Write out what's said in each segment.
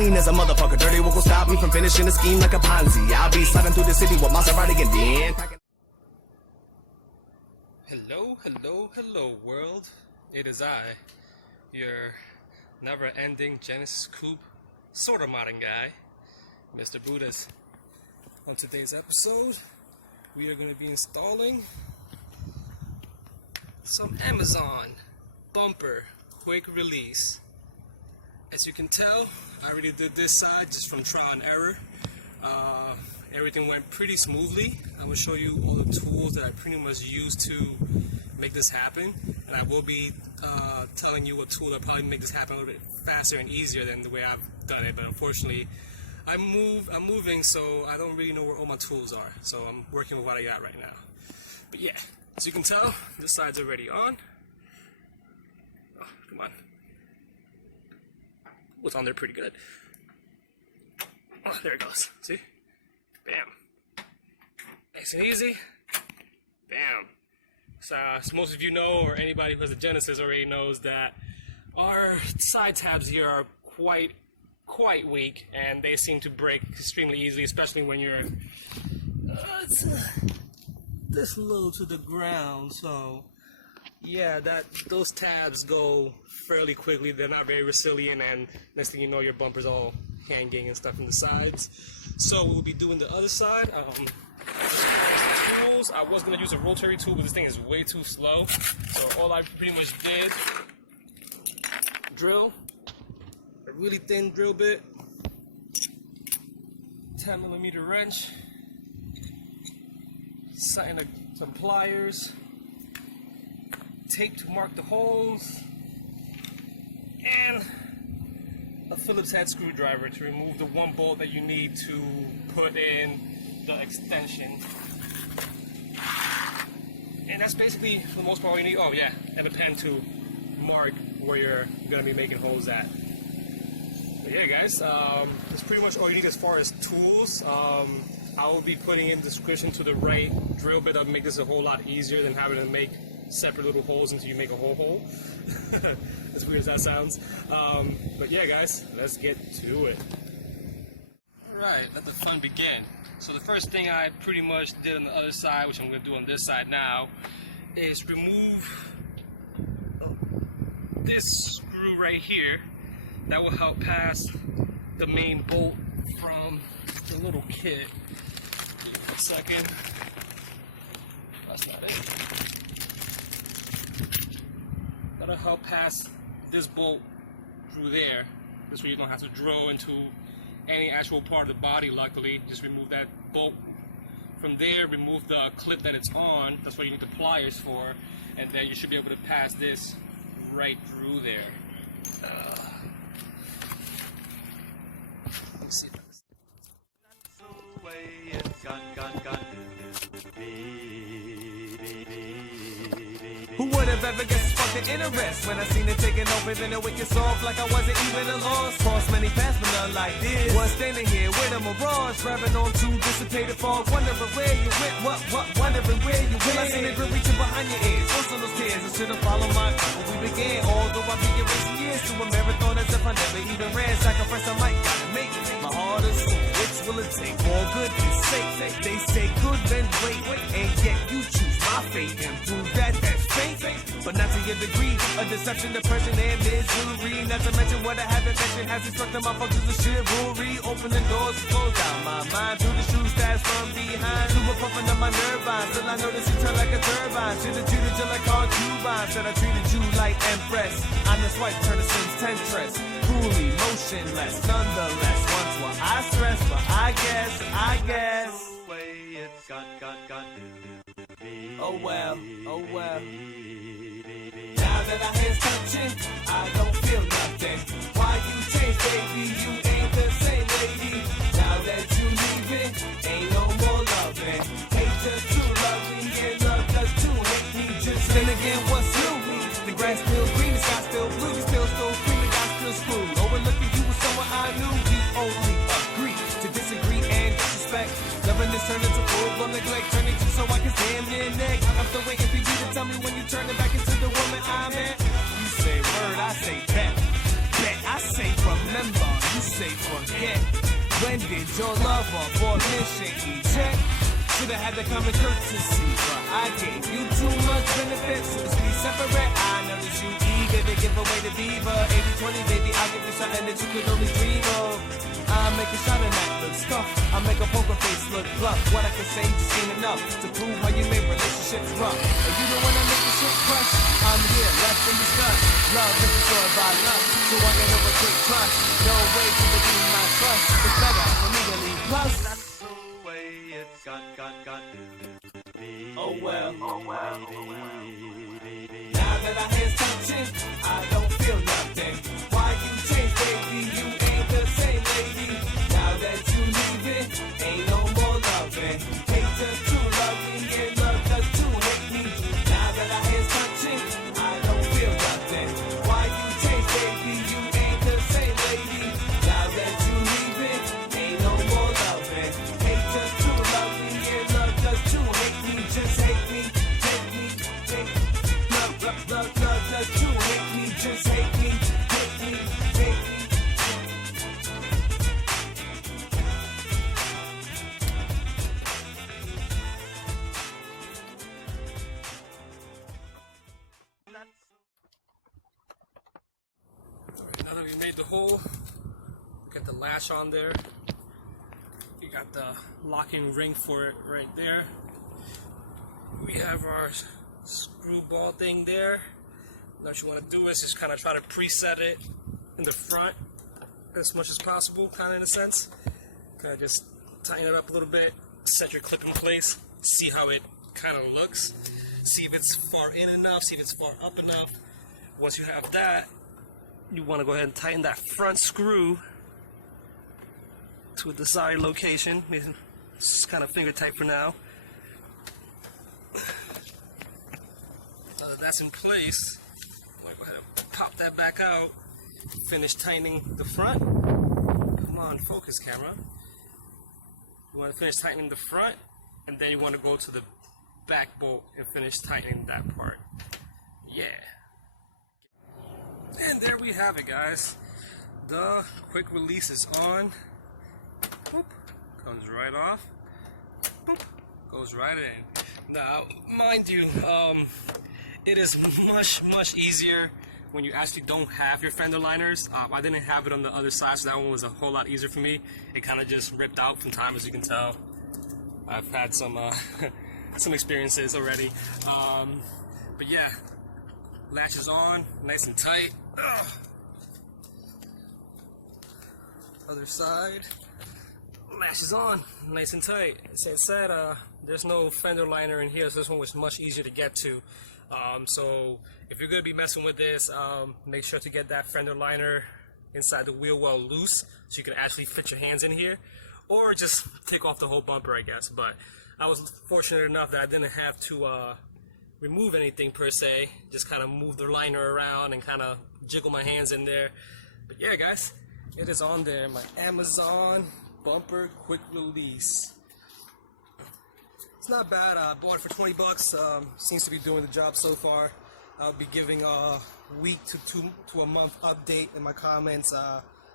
clean as a motherfucker. Dirty work will stop me from finishing the scheme like a Ponzi. I'll be sliding through the city with Maserati and then packing. Hello world. It is I, your never-ending Genesis coupe sort of modern guy, Mr. Buddhas. On today's episode, we are going to be installing some Amazon bumper quick release. As you can tell, I already did this side just from trial and error. Everything went pretty smoothly. I will show you all the tools that I pretty much used to make this happen, and I will be telling you what tool that probably make this happen a little bit faster and easier than the way I've done it. But unfortunately, I'm moving, so I don't really know where all my tools are. So I'm working with what I got right now. But yeah, as you can tell, this side's already on. Oh, come on. Oh, it's on there pretty good. Oh, there it goes. See? Bam. Nice and easy. Bam. So most of you know, or anybody who has a Genesis already knows, that our side tabs here are quite weak, and they seem to break extremely easily, especially when you're it's this low to the ground. So yeah, those tabs go fairly quickly. They're not very resilient, and next thing you know, your bumper's all hanging and stuff from the sides. So we'll be doing the other side. I was going to use a rotary tool, but this thing is way too slow. So all I pretty much did, drill a really thin drill bit, 10mm wrench, some pliers, tape to mark the holes, and a Phillips head screwdriver to remove the one bolt that you need to put in the extension. And that's basically, for the most part, what you need. Oh yeah, and a pen to mark where you're going to be making holes at. But yeah guys, that's pretty much all you need as far as tools. I will be putting in the description to the right drill bit that will make this a whole lot easier than having to make separate little holes until you make a whole hole. As weird as that sounds. But yeah guys, let's get to it. Alright, let the fun begin. So the first thing I pretty much did on the other side, which I'm going to do on this side now, is remove this screw right here. That will help pass the main bolt from the little kit. Give me a second. That's not it. That'll help pass this bolt through there. This way you don't have to drill into any actual part of the body. Luckily, just remove that bolt from there, remove the clip that it's on. That's what you need the pliers for, and then you should be able to pass this right through there. Let me see if Who would have ever guessed fucking interest when I seen it taking over, then it wicked soft like I wasn't even a loss. Crossed many paths, but none like this. Was standing here with a mirage, grabbing on to dissipated fog, wondering where you went, wondering where you went. I seen it reaching behind your ears, forcing those tears. I should have followed my when we began. Although I've been racing years to a marathon as if I never even ran. Sacrifice I might gotta make it. My heart is full. Which will it take? For good and safe. They say good, then wait, and yet you choose my fate and prove that that's fate. But not to your degree, a deception, depression, and misery. Not to mention what I haven't mentioned has instructed my functions of chivalry. Opening doors, close down my mind through the shoe stats from behind. To a puffing of my nerve till I notice you turn like a turbine. Should've treated you like concubine, said I treated you like empress. I'm the swipe, turn the Sims temptress. Cruelly motionless, nonetheless. Once what I stress, but I guess. Oh well. Now that our hands touching, I don't feel nothing. Why you change, baby? You ain't the same lady. Now that you leaving, ain't no more loving. Hate just too lovely, and love does too hate me. Just then again, what's new? The grass still green, the sky still blue, you still screaming, I still screwed. Overlooking you was someone I knew. We only agree to disagree and disrespect. Loving this turn into full-blown neglect, turning to so I can stand in next. I'm still waiting for you to tell me when you turn it back into the woman I'm at. You say word, I say bet. I say remember. You say say forget. When did your lover for mission eject? Should've had the common courtesy, but I gave you too much benefits. Since we separate, I noticed you eager to give away the beaver. 80-20, baby, I'll give you something that you could only dream of. I'll make a shot and that look scuff. I'll make a poker face look bluff. What I can say just ain't enough to prove how you make relationships rough. And you don't wanna make the shit crush. I'm here, left in disgust. Love is destroyed by love, so I can overtake trust. No way to redeem my trust. It's better for me to leave plus. That's the way it's got to be. Oh well. Now that our hands touching, I don't feel nothing. Why you change, baby? You ain't the same lady. Now that you leaving, ain't no more loving. Hate just to love me, and love just to hate me. Now that our hands touching, I don't feel nothing. Why you change, baby? You ain't the same lady. Now that you leaving, ain't no more loving. Hate just to love me, and love just to hate me. Just hate me, hate me, hate me. Love just to hate me. Just hate me, hate me, hate me. Now that we made the hole, get the latch on there. You got the locking ring for it right there. We have our screwball thing there. Now what you want to do is just kind of try to preset it in the front as much as possible, kind of in a sense. Kind of just tighten it up a little bit, set your clip in place, see how it kind of looks, see if it's far in enough, see if it's far up enough. Once you have that, you want to go ahead and tighten that front screw to a desired location. It's kind of finger tight for now. Now that that's in place, I'm going to go ahead and pop that back out. Finish tightening the front. Come on, focus camera. You want to finish tightening the front, and then you want to go to the back bolt and finish tightening that part. Yeah. And there we have it, guys. The quick release is on. Boop. Comes right off. Boop. Goes right in. Now, mind you, it is much easier when you actually don't have your fender liners. I didn't have it on the other side, so that one was a whole lot easier for me. It kind of just ripped out from time, as you can tell. I've had some some experiences already. But yeah, latch is on, nice and tight. Ugh. Other side, latch is on, nice and tight. As I said, there's no fender liner in here, so this one was much easier to get to. So if you're going to be messing with this, make sure to get that fender liner inside the wheel well loose so you can actually fit your hands in here, or just take off the whole bumper, I guess. But I was fortunate enough that I didn't have to remove anything per se, just kind of move the liner around and kind of jiggle my hands in there. But yeah, guys, it is on there, my Amazon bumper quick release. It's not bad. I bought it for 20 bucks. Seems to be doing the job so far. I'll be giving a week to a month update in my comments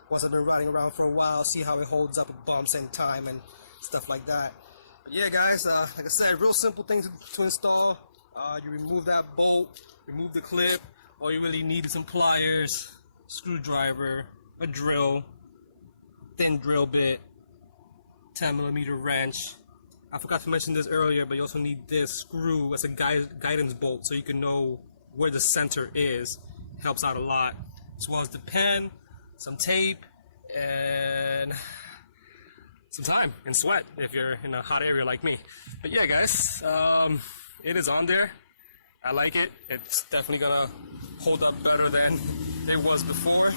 once I've been riding around for a while, see how it holds up with bumps and time and stuff like that. But yeah, guys, like I said, real simple things to install. You remove that bolt, remove the clip. All you really need is some pliers, screwdriver, a drill, thin drill bit, 10mm wrench. I forgot to mention this earlier, but you also need this screw as a guidance bolt so you can know where the center is. Helps out a lot. As well as the pen, some tape, and some time and sweat if you're in a hot area like me. But yeah, guys, it is on there. I like it. It's definitely gonna hold up better than it was before.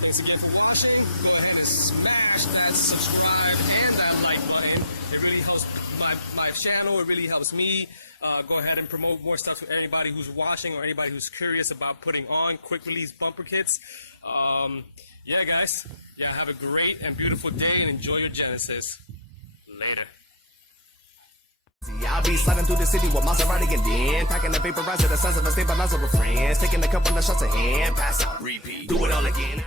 Thanks again for watching. Go ahead and smash that subscribe and that like button. It really helps my channel. It really helps me. Go ahead and promote more stuff to anybody who's watching or anybody who's curious about putting on quick release bumper kits. Yeah, guys. Yeah, have a great and beautiful day and enjoy your Genesis. Later. I'll be sliding through the city with Maserati and then packing the vaporizer, the size of a stabilizer with friends, taking a couple of shots of hand, pass out, repeat, do it all again.